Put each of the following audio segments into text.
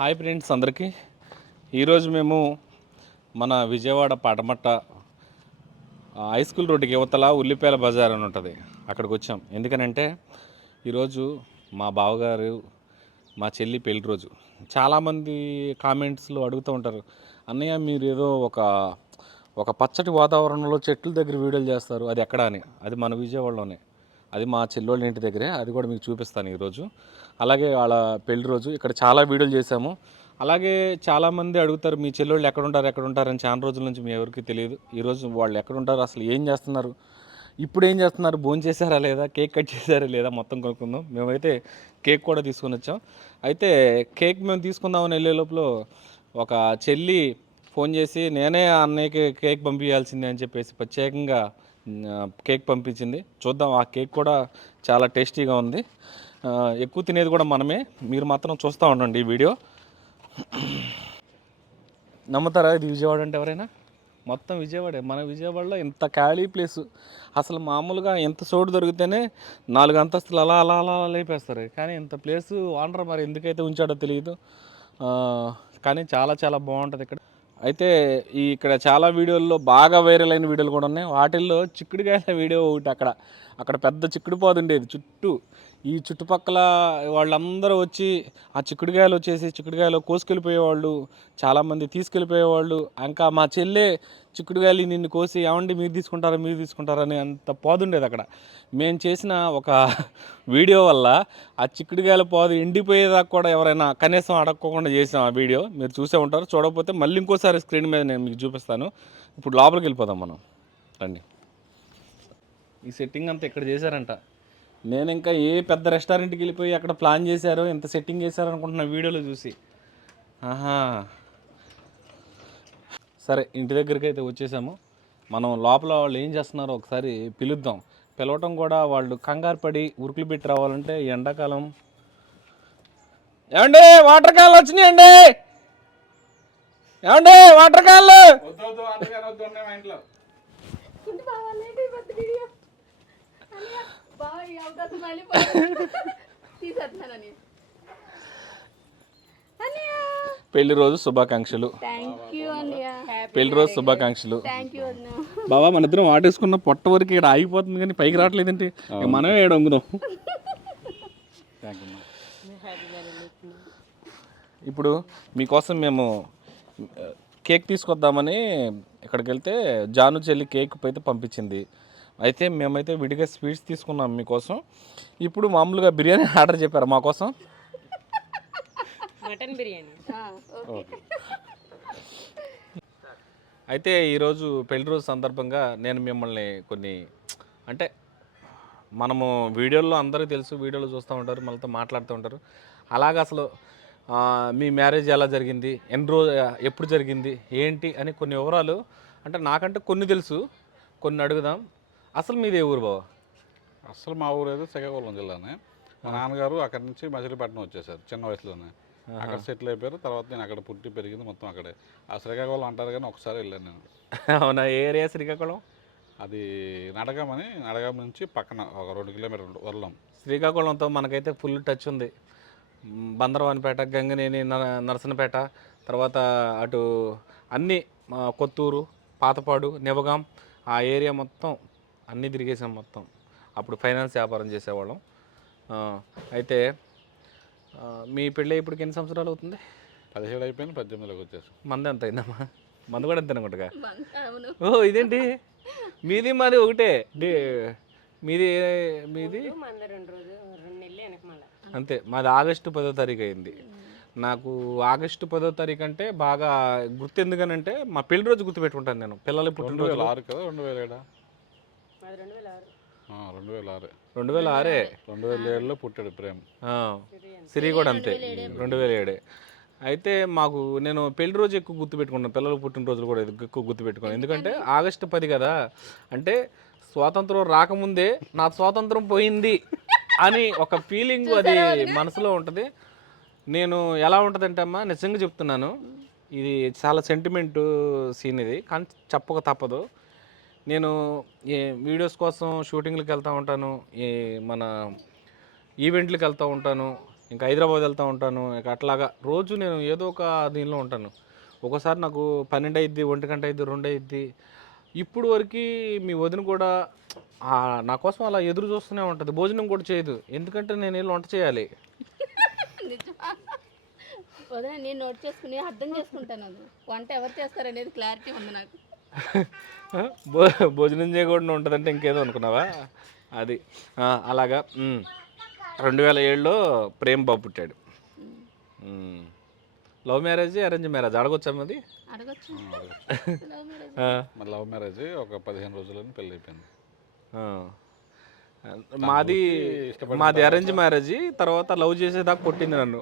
Hi friends అందరికీ. ఈరోజు మేము మన విజయవాడ పాటమట్ట హై స్కూల్ రోడ్డుకి యువతల ఉల్లిపాయల బజార్ అని ఉంటుంది, అక్కడికి వచ్చాం. ఎందుకనంటే ఈరోజు మా బావగారు మా చెల్లి పెళ్లి రోజు. చాలామంది కామెంట్స్లో అడుగుతూ ఉంటారు, అన్నయ్య మీరు ఏదో ఒక పచ్చటి వాతావరణంలో చెట్ల దగ్గర వీడియోలు చేస్తారు, అది ఎక్కడ అని. అది మన విజయవాడలోనే, అది మా చెల్లోళ్ళ ఇంటి దగ్గరే. అది కూడా మీకు చూపిస్తాను ఈరోజు. అలాగే వాళ్ళ పెళ్లి రోజు ఇక్కడ చాలా వీడియోలు చేశాము. అలాగే చాలామంది అడుగుతారు, మీ చెల్లెళ్ళు ఎక్కడుంటారని. చాలా రోజుల నుంచి మీ ఎవరికి తెలియదు. ఈరోజు వాళ్ళు ఎక్కడుంటారు, అసలు ఏం చేస్తున్నారు, ఇప్పుడు ఏం చేస్తున్నారు, భోజనం చేశారా లేదా, కేక్ కట్ చేశారా లేదా, మొత్తం కొనుక్కుందాం. మేమైతే కేక్ కూడా తీసుకొని వచ్చాం. అయితే కేక్ మేము తీసుకుందామని వెళ్ళే లోపల ఒక చెల్లి ఫోన్ చేసి, నేనే అన్నయ్యకి కేక్ పంపించాల్సిందే అని చెప్పేసి ప్రత్యేకంగా కేక్ పంపించింది. చూద్దాం, ఆ కేక్ కూడా చాలా టేస్టీగా ఉంది. ఎక్కువ తినేది కూడా మనమే. మీరు మాత్రం చూస్తూ ఉండండి ఈ వీడియో. నమ్ముతారా ఇది విజయవాడ అంటే ఎవరైనా? మొత్తం విజయవాడే. మన విజయవాడలో ఇంత ఖాళీ ప్లేసు, అసలు మామూలుగా ఎంత చోటు దొరికితేనే 4 అంతస్తులు అలా అలా అలా లేపేస్తారు. కానీ ఇంత ప్లేసు ఓనర్ మరి ఎందుకైతే ఉంచాడో తెలియదు. కానీ చాలా చాలా బాగుంటుంది ఇక్కడ. అయితే ఇక్కడ చాలా వీడియోల్లో బాగా వైరల్ అయిన వీడియోలు కూడా ఉన్నాయి. వాటిల్లో చిక్కుడుకాయల వీడియో ఒకటి. అక్కడ పెద్ద చిక్కుడు పాదు ఉండేది చుట్టూ. ఈ చుట్టుపక్కల వాళ్ళందరూ వచ్చి ఆ చిక్కుడుకాయలు కోసుకెళ్ళిపోయేవాళ్ళు, చాలామంది తీసుకెళ్ళిపోయేవాళ్ళు. ఇంకా మా చెల్లె చిక్కుడుకాయలు నిన్ను కోసి, ఏమండి మీరు తీసుకుంటారని అంత పాదు ఉండేది అక్కడ. మేము చేసిన ఒక వీడియో వల్ల ఆ చిక్కుడుకాయల పాదు ఎండిపోయేదాకా కూడా ఎవరైనా కనీసం అడగకుండా చేసాం ఆ వీడియో. మీరు చూసే ఉంటారు. చూడకపోతే మళ్ళీ ఇంకోసారి స్క్రీన్ మీద నేను మీకు చూపిస్తాను. ఇప్పుడు లోపలికి వెళ్ళిపోదాం మనం, రండి. ఈ సెట్టింగ్ అంతా ఇక్కడ చేశారంట. నేను ఇంకా ఏ పెద్ద రెస్టారెంట్కి వెళ్ళిపోయి అక్కడ ప్లాన్ చేశారో, ఎంత సెట్టింగ్ చేశారో అనుకుంటున్నా వీడియోలో చూసి. ఆహా, సరే, ఇంటి దగ్గరికి అయితే వచ్చేసాము. మనం లోపల వాళ్ళు ఏం చేస్తున్నారో ఒకసారి పిలుద్దాం. పిలవటం కూడా వాళ్ళు కంగారు పడి ఉరుకులు పెట్టి రావాలంటే ఎండాకాలం. ఏమండి వాటర్ క్యాన్లు వచ్చినాయండి, ఏమండి వాటర్ క్యాన్లు. పెళ్లి రోజు శుభాకాంక్షలు. పెళ్లి రోజు శుభాకాంక్షలు. బాబా, మన ఇద్దరం వాటేసుకున్న పొట్ట వరకు ఇక్కడ ఆగిపోతుంది కానీ పైకి రావట్లేదంటే మనమే ఏడు వంగుదాం. ఇప్పుడు మీకోసం మేము కేక్ తీసుకొద్దామని ఇక్కడికి వెళ్తే జాను చెల్లి కేక్ అయితే పంపించింది. అయితే మేమైతే విడిగా స్వీట్స్ తీసుకున్నాం మీకోసం. ఇప్పుడు మామూలుగా బిర్యానీ ఆర్డర్ చెప్పారు మా కోసం, మటన్ బిర్యానీ. అయితే ఈరోజు పెళ్లి రోజు సందర్భంగా నేను మిమ్మల్ని కొన్ని, అంటే మనము వీడియోల్లో అందరికీ తెలుసు, వీడియోలో చూస్తూ ఉంటారు, మనతో మాట్లాడుతూ ఉంటారు. అలాగా అసలు మీ మ్యారేజ్ ఎలా జరిగింది, ఎప్పుడు జరిగింది, ఏంటి అని కొన్ని వివరాలు, అంటే నాకంటే కొన్ని తెలుసు, కొన్ని అడుగుదాం. అసలు మీది ఏ ఊరు బావ? అసలు మా ఊరు ఏదో శ్రీకాకుళం జిల్లానే. మా నాన్నగారు అక్కడి నుంచి మచిలీపట్నం వచ్చేసారు చిన్న వయసులోనే. అక్కడ సెటిల్ అయిపోయారు. తర్వాత నేను అక్కడ పుట్టి పెరిగింది మొత్తం అక్కడే. ఆ శ్రీకాకుళం అంటారు కానీ ఒకసారి వెళ్ళాను నేను. అవునా? ఏ ఏరియా శ్రీకాకుళం? అది నడగం నుంచి పక్కన ఒక 2 కిలోమీటర్లు వరలం. శ్రీకాకుళంతో మనకైతే ఫుల్ టచ్ ఉంది. బందరవానిపేట, గంగనేని, నరసనపేట, తర్వాత అటు అన్నీ కొత్తూరు, పాతపాడు, నివగాం, ఆ ఏరియా మొత్తం అన్నీ తిరిగేసాం మొత్తం. అప్పుడు ఫైనాన్స్ వ్యాపారం చేసేవాళ్ళం. అయితే మీ పెళ్ళి ఇప్పటికి ఎన్ని సంవత్సరాలు అవుతుంది? 17 అయిపోయింది, 18లోకి వచ్చేసి. మంది ఎంత అయిందమ్మా? మంది కూడా ఎంత అనుకుంటా. ఓ, ఇదేంటి మీది మాది ఒకటే? మీది అంతే. మాది ఆగస్టు 10వ తారీఖు అయింది. నాకు ఆగస్టు 10వ తారీఖు అంటే బాగా గుర్తు. ఎందుకనంటే మా పెళ్లి రోజు గుర్తు పెట్టుకుంటాను నేను. పిల్లలు పుట్టినరోజు 2006 కదా, 2007? 2006. 2007లో పుట్టాడు ప్రేమ్. సిరి కూడా అంతే, 2007. అయితే నేను పెళ్లి రోజు ఎక్కువ గుర్తుపెట్టుకున్నాను, పిల్లలు పుట్టినరోజులు కూడా ఎక్కువ గుర్తుపెట్టుకున్నాను. ఎందుకంటే ఆగస్టు 10 కదా, అంటే స్వాతంత్రం రాకముందే నా స్వాతంత్రం పోయింది అని ఒక ఫీలింగ్ అది మనసులో ఉంటుంది. నేను ఎలా ఉంటుందంటే అమ్మా, నిజంగా చెప్తున్నాను, ఇది చాలా సెంటిమెంట్ సీన్ ఇది, కానీ చెప్పక తప్పదు. నేను వీడియోస్ కోసం షూటింగ్లకు వెళ్తూ ఉంటాను, మన ఈవెంట్లకు వెళ్తూ ఉంటాను, ఇంకా హైదరాబాద్ వెళ్తూ ఉంటాను. ఇక అట్లాగా రోజు నేను ఏదో ఒక దీనిలో ఉంటాను. ఒకసారి నాకు 12 అయ్యిద్ది, 1 గంట అయ్యిద్ది, 2 అయ్యిద్ది. ఇప్పుడు వరకు మీ వదిన కూడా నా కోసం అలా ఎదురు చూస్తూనే ఉంటుంది. భోజనం కూడా చేయదు. ఎందుకంటే నేను వెళ్ళి వంట చేయాలి. నిజమా? వదిన నేను నోట్ చేసుకుని అర్థం చేసుకుంటాను. అది వంట ఎవరు చేస్తారనేది క్లారిటీ ఉంది నాకు. భోజనం చేయకుండా ఉంటుందంటే ఇంకేదో అనుకున్నావా? అది అలాగా 2007లో ప్రేమ్ బాబు పుట్టాడు. లవ్ మ్యారేజ్, అరేంజ్ మ్యారేజ్ అడగొచ్చా అది? అడగచ్చు. Love marriage. మరి లవ్ మ్యారేజ్ ఒక 15 రోజుల్లోనే పెళ్ళి అయిపోయింది. మాది అరేంజ్ మ్యారేజ్. తర్వాత లవ్ చేసేదాకా కొట్టింది నన్ను.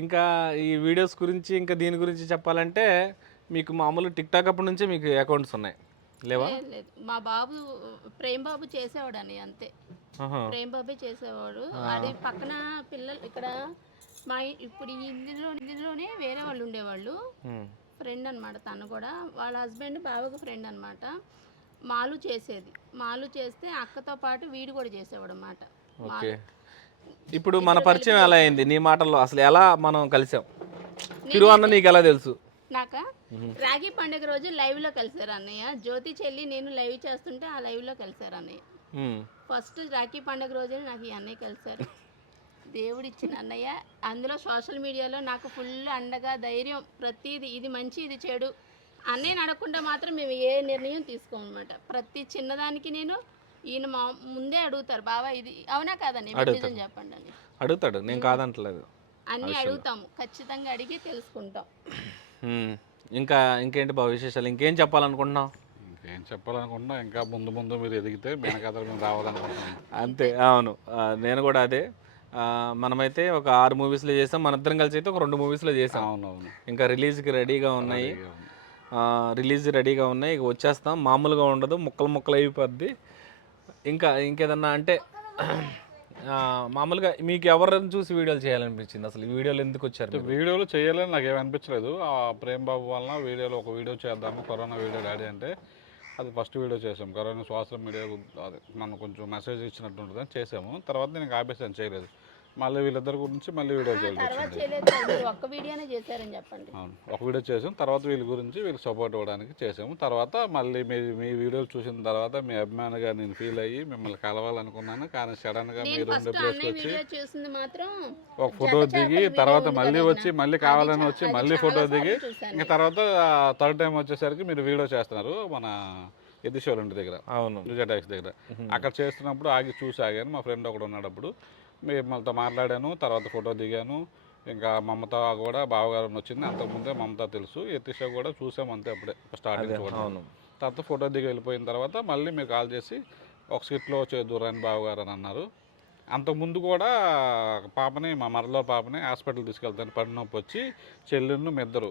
ఇంకా ఈ వీడియోస్ గురించి ఇంకా దీని గురించి చెప్పాలంటే మీకు మామూలు టిక్ టాక్ అప్పటి నుంచే మీకు అకౌంట్స్ ఉన్నాయి లేవా? లేదు, మా బాబు ప్రేమ్ బాబు చేసేవాడు అని అంతే. ప్రేమ్ బాబే చేసేవాడు. అది పక్కన పిల్లలు ఇక్కడ మా ఇప్పుడు ఇందులోనే వేరే వాళ్ళు ఉండేవాళ్ళు. ఫ్రెండ్ అనమాట తను కూడా. వాళ్ళ హస్బెండ్ బావకు ఫ్రెండ్ అనమాట. మాలు చేసేది. మాలు చేస్తే అక్కతో పాటు వీడు కూడా చేసేవాడు అనమాట. ఓకే. ఇప్పుడు మన పరిచయం ఎలా అయింది నీ మాటల్లో? అసలు ఎలా మనం కలిసాం? తిరువన్న నీకు ఎలా తెలుసు? నాకా రాఖీ పండుగ రోజు లైవ్ లో కలిసారు అన్నయ్య. జ్యోతి చెల్లి నేను లైవ్ చేస్తుంటే ఆ లైవ్ లో కలిసారు అన్నయ్య. ఫస్ట్ రాఖీ పండుగ రోజు నాకు ఈ అన్నయ్య కలిసారు. దేవుడిచ్చిన అన్నయ్య. అందులో సోషల్ మీడియాలో నాకు ఫుల్ అండగా ధైర్యం. ప్రతిదీ ఇది మంచి ఇది చెడు అన్నయ్యని అడగకుండా మాత్రం మేము ఏ నిర్ణయం తీసుకోమన్నమాట. ప్రతి చిన్నదానికి నేను ఈయన ముందే అడుగుతారు, బావా ఇది అవునా కాదని నిజం చెప్పండి అని అడుగుతాడు. నేను కాదంటలేదు, అన్నీ అడుగుతాము. ఖచ్చితంగా అడిగి తెలుసుకుంటాం. ఇంకేంటి బావ విశేషాలు? ఇంకేం చెప్పాలనుకుంటున్నావు? ఇంకేం చెప్పాలనుకుంటున్నా, ఇంకా ముందు ముందు మీరు ఎదిగితే మేనకాతలు మేము రావాలనుకుంటున్నాం. అంతే. అవును, నేను కూడా అదే. మనమైతే ఒక 6 మూవీస్లో చేసాం. మన ఇద్దరం కలిసి అయితే ఒక 2 మూవీస్లో చేసాం. అవునవును. ఇంకా రిలీజ్కి రెడీగా ఉన్నాయి. రెడీగా ఉన్నాయి. ఇక వచ్చేస్తాం. మామూలుగా ఉండదు, ముక్కలు అయిపోద్ది. ఇంకేదన్నా అంటే మామూలుగా మీకు ఎవరిని చూసి వీడియోలు చేయాలనిపించింది? అసలు ఈ వీడియోలు ఎందుకు వచ్చారు? వీడియోలు చేయాలని నాకు ఏమనిపించలేదు. ఆ ప్రేమ్ బాబు వలన వీడియోలో ఒక వీడియో చేద్దాము, కరోనా వీడియో డాడీ అంటే అది ఫస్ట్ వీడియో చేసాం. కరోనా సోషల్ మీడియా అది మనం కొంచెం మెసేజ్ ఇచ్చినట్టు ఉంటుందని చేసాము. తర్వాత నేను ఆపేసాను, చేయలేదు. మళ్ళీ వీళ్ళిద్దరి గురించి మళ్ళీ వీడియో చేయాలి. ఒక్క వీడియోనే చేశారని చెప్పండి. అవును, ఒక వీడియో చేసాం. తర్వాత వీళ్ళ గురించి వీళ్ళకి సపోర్ట్ ఇవ్వడానికి చేసాము. తర్వాత మళ్ళీ మీ వీడియోలు చూసిన తర్వాత మీ అభిమానిగా నేను ఫీల్ అయ్యి మిమ్మల్ని కలవాలనుకున్నాను. కానీ సడన్గా మీరు ఉండే ప్లేస్కి వచ్చి ఒక ఫోటో దిగి తర్వాత మళ్ళీ వచ్చి మళ్ళీ కావాలని వచ్చి మళ్ళీ ఫోటో దిగి ఇంకా తర్వాత థర్డ్ టైం వచ్చేసరికి మీరు వీడియో చేస్తున్నారు మన ఎదిశోల్ ఇంటి దగ్గర. అవును, ట్యాక్స్ దగ్గర. అక్కడ చేస్తున్నప్పుడు ఆగి చూసి ఆగాను. మా ఫ్రెండ్ ఒకడు ఉన్నాడు. అప్పుడు మిమ్మల్తో మాట్లాడాను. తర్వాత ఫోటో దిగాను. ఇంకా మమత కూడా బావగారు వచ్చింది. అంతకుముందే మమత తెలుసు. యతీష కూడా చూసాము అంతే, అప్పుడే స్టార్టింగ్ చూడండి. తర్వాత ఫోటో దిగి వెళ్ళిపోయిన తర్వాత మళ్ళీ మీరు కాల్ చేసి ఒక స్కిట్లో చేదురాని బావగారు అని అన్నారు. అంతకుముందు కూడా పాపని, మా మరలో పాపని హాస్పిటల్ తీసుకెళ్తాను, పడి నొప్పి వచ్చి చెల్లెళ్ళు ఇద్దరు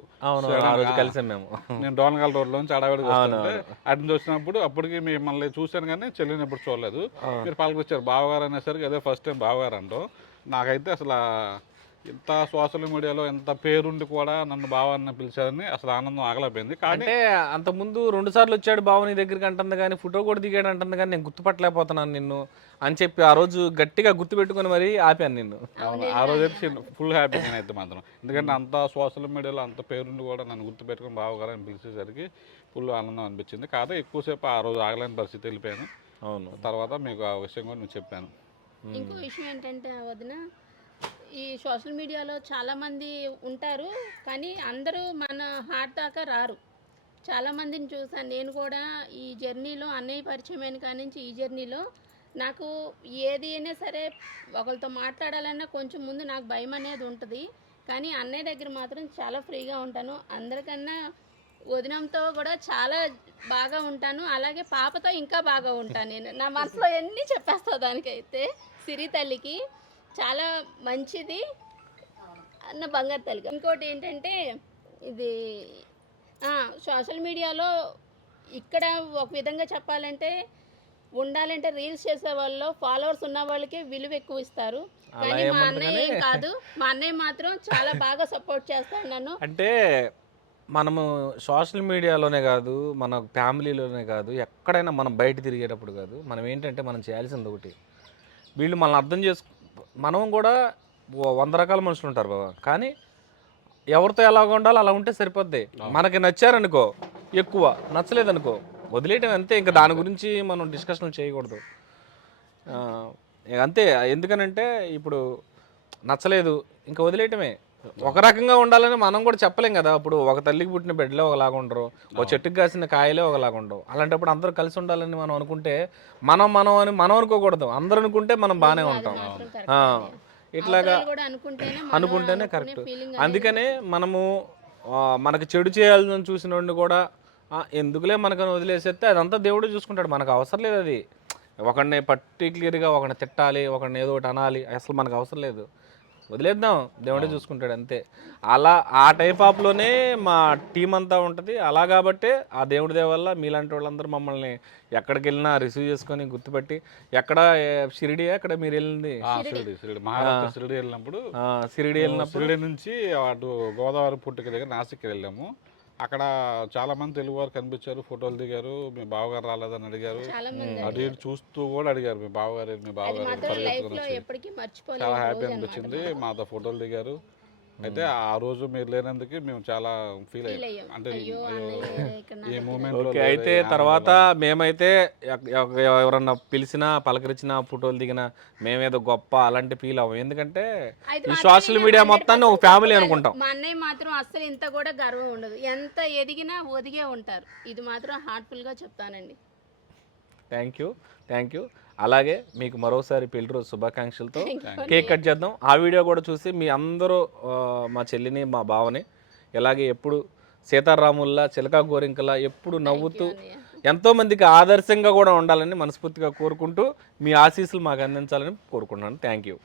కలిసాం మేము. నేను డోనగాల్ రోడ్లోంచి అడవిడికి వస్తుంటే అటు నుంచి వచ్చినప్పుడు అప్పటికి మిమ్మల్ని చూశాను కానీ చెల్లిని ఎప్పుడు చూడలేదు. మీరు పలకరించారు బావగారు అనేసరికి అదే ఫస్ట్ టైం బావగారు అంటాం. నాకైతే అసలు ఇంత సోషల్ మీడియాలో ఎంత పేరుండి కూడా నన్ను బావని పిలిచారని అసలు ఆనందం ఆగలేకపోయింది. కానీ అంతకుముందు 2 సార్లు వచ్చాడు బావ నీ దగ్గరికి అంటుంది కానీ ఫోటో కూడా దిగాడు అంటుంది కానీ నేను గుర్తుపట్టలేకపోతున్నాను నిన్ను అని చెప్పి ఆ రోజు గట్టిగా గుర్తుపెట్టుకుని మరీ ఆపాను నిన్ను. ఆ రోజైతే ఫుల్ హ్యాపీ నేనైతే మాత్రం. ఎందుకంటే అంత సోషల్ మీడియాలో అంత పేరుండి కూడా నన్ను గుర్తుపెట్టుకుని బావగారు అని పిలిచేసరికి ఫుల్ ఆనందం అనిపించింది. కాదు ఎక్కువసేపు ఆ రోజు ఆగలేని పరిస్థితి వెళ్ళిపోయాను. అవును, తర్వాత మీకు ఆ విషయం కూడా నేను చెప్పాను. ఇంకో విషయం ఏంటంటే వదిన, ఈ సోషల్ మీడియాలో చాలామంది ఉంటారు కానీ అందరూ మన హార్ట్ దాకా రారు. చాలామందిని చూసాను నేను కూడా ఈ జర్నీలో. అన్నయ్య పరిచయమైన కాడి నుంచి ఈ జర్నీలో నాకు ఏది అయినా సరే ఒకరితో మాట్లాడాలన్నా కొంచెం ముందు నాకు భయం అనేది ఉంటుంది. కానీ అన్నయ్య దగ్గర మాత్రం చాలా ఫ్రీగా ఉంటాను. అందరికన్నా వదినంతో కూడా చాలా బాగా ఉంటాను. అలాగే పాపతో ఇంకా బాగా ఉంటాను. నేను నా మనసులో ఎన్ని చెప్పేస్తా దానికైతే. సిరి తల్లికి చాలా మంచిది అన్న బంగారు తల్లి. ఇంకోటి ఏంటంటే ఇది సోషల్ మీడియాలో ఇక్కడ ఒక విధంగా చెప్పాలంటే ఉండాలంటే రీల్స్ చేసే వాళ్ళు ఫాలోవర్స్ ఉన్న వాళ్ళకి విలువ ఎక్కువ ఇస్తారు. కానీ మా అన్నయ్య ఏం కాదు. మా అన్నయ్య మాత్రం చాలా బాగా సపోర్ట్ చేస్తాడు నన్ను. అంటే మనము సోషల్ మీడియాలోనే కాదు, మన ఫ్యామిలీలోనే కాదు, ఎక్కడైనా మనం బయట తిరిగేటప్పుడు కాదు, మనం ఏంటంటే మనం చేయాల్సింది ఒకటి, వీళ్ళు మనల్ని అర్థం మనం కూడా 100 రకాల మనుషులు ఉంటారు బాబా, కానీ ఎవరితో ఎలాగ ఉండాలో అలా ఉంటే సరిపోద్ది. మనకి నచ్చారనుకో ఎక్కువ, నచ్చలేదనుకో వదిలేయటం అంతే. ఇంకా దాని గురించి మనం డిస్కషన్ చేయకూడదు. ఆ, ఇక అంతే. ఎందుకనంటే ఇప్పుడు నచ్చలేదు ఇంకా వదిలేయటమే. ఒక రకంగా ఉండాలని మనం కూడా చెప్పలేం కదా. ఇప్పుడు ఒక తల్లికి పుట్టిన బిడ్డలే ఒకలాగా ఉండరు, ఒక చెట్టుకి కాసిన కాయలే ఒకలాగా ఉండవు. అలాంటప్పుడు అందరూ కలిసి ఉండాలని మనం అనుకుంటే మనం అనుకోకూడదు, అందరూ అనుకుంటే మనం బాగానే ఉంటాం. మాత్రం ఆ, కరెక్ట్ అండి. ఇట్లాగా అవతల కూడా అనుకుంటేనే అనుకుంటేనే అనుకునే కరెక్ట్. ఫీలింగ్ అందుకనే మనము మనకి చెడు చేయాలని చూసిన వాడిని కూడా ఎందుకులే మనకని వదిలేసేస్తే అదంతా దేవుడే చూసుకుంటాడు, మనకు అవసరం లేదు అది. ఒకడిని పర్టిక్యులర్గా ఒకడిని తిట్టాలి, ఒకడిని ఏదో ఒకటి అనాలి, అసలు మనకు అవసరం లేదు. వదిలేద్దాం, దేవుడే చూసుకుంటాడు అంతే. అలా ఆ టైప్ ఆఫ్లోనే మా టీం అంతా ఉంటుంది. అలా కాబట్టే ఆ దేవుడి దయ వల్ల మీలాంటి వాళ్ళందరూ మమ్మల్ని ఎక్కడికి వెళ్ళినా రిసీవ్ చేసుకొని గుర్తుపెట్టి, ఎక్కడ షిరిడి ఎక్కడ మీరు వెళ్ళింది? షిరిడి మహారాష్ట్ర షిరిడి వెళ్ళినప్పుడు, షిరిడి వెళ్ళినప్పుడు షిరిడి నుంచి అటు గోదావరి పుట్టుక దగ్గర నాసిక్ వెళ్ళాము. అక్కడ చాలా మంది తెలుగు వారు కనిపించారు, ఫోటోలు దిగారు. మీ బావగారు రాలేదని అడిగారు, చాలా మంది అటు ఇటు చూస్తూ కూడా అడిగారు మీ బావగారు అది పరిగెత్తుకుని మాత్రం లైఫ్ వచ్చి. లో ఎప్పటికీ చాలా మర్చిపోలేని హ్యాపీ రోజు అన్నమాట. అనిపించింది, మాతో ఫోటోలు దిగారు. అయితే ఆ రోజు మీరు లేనందుకు మేము చాలా ఫీల్ ఫీల్ అయ్యాం. అయ్యాం, అంటే అయ్యో అన్నయ్య లేరే ఇక్కడ నా ఈ దగ్గర. Moment okay. అయితే తర్వాత మేమైతే ఎవరన్నా పిలిచినా పలకరించినా ఫోటోలు దిగినా మేమేదో గొప్ప అలాంటి ఫీల్ అవ్వం. ఎందుకంటే అయితే ఈ మాత్రం సోషల్ ఈయన మీడియా 100% మొత్తాన్ని ఒక ఫ్యామిలీ అనుకుంటాం. మా అన్నయ్య మాత్రం అస్సలు ఇంత కూడా గర్వం ఉండదు, ఎంత ఎదిగినా ఒదిగే ఉంటారు. ఇది మాత్రం హార్ట్ఫుల్ గా చెప్తానండి. Thank you. అలాగే మీకు మరోసారి పెళ్లి రోజు శుభాకాంక్షలతో Thank you కేక్ కట్ చేద్దాం. ఆ వీడియో కూడా చూసి మీ అందరూ మా చెల్లిని మా బావని ఇలాగే ఎప్పుడు సీతారాముల్లా చిలకా గోరింకలా ఎప్పుడు నవ్వుతూ అన్నయ్య. ఎంతోమందికి ఆదర్శంగా కూడా ఉండాలని మనస్ఫూర్తిగా కోరుకుంటూ మీ ఆశీస్సులు మాకు అందించాలని కోరుకుంటున్నాను. Thank you.